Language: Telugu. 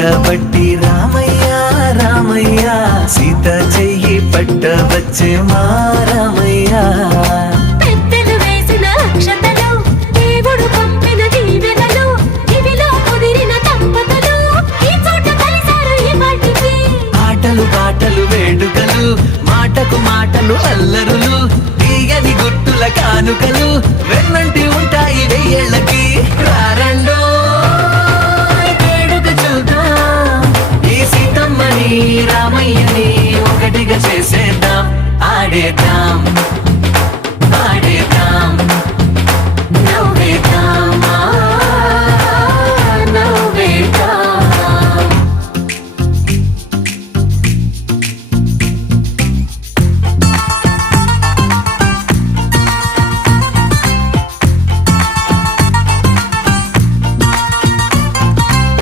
పట్టబట్టి రామయ్య రామయ్య సీత చెయ్యి పట్టవచ్చే మా రామయ్య పెద్దలు వేసిన అక్షతలు దేవుడు పంపిన దీవెనలు ఇవిలో కుదిరిన దంపతులు ఈ చోట కలిసారు ఈ వాటికి ఆటలు పాటలు వేడుకలు మాటకు మాటలు అల్లరులు తీయని గుర్తుల కానుకలు వెన్నంటి ఉంటాయి వెయ్యేళ్ళకి రారండు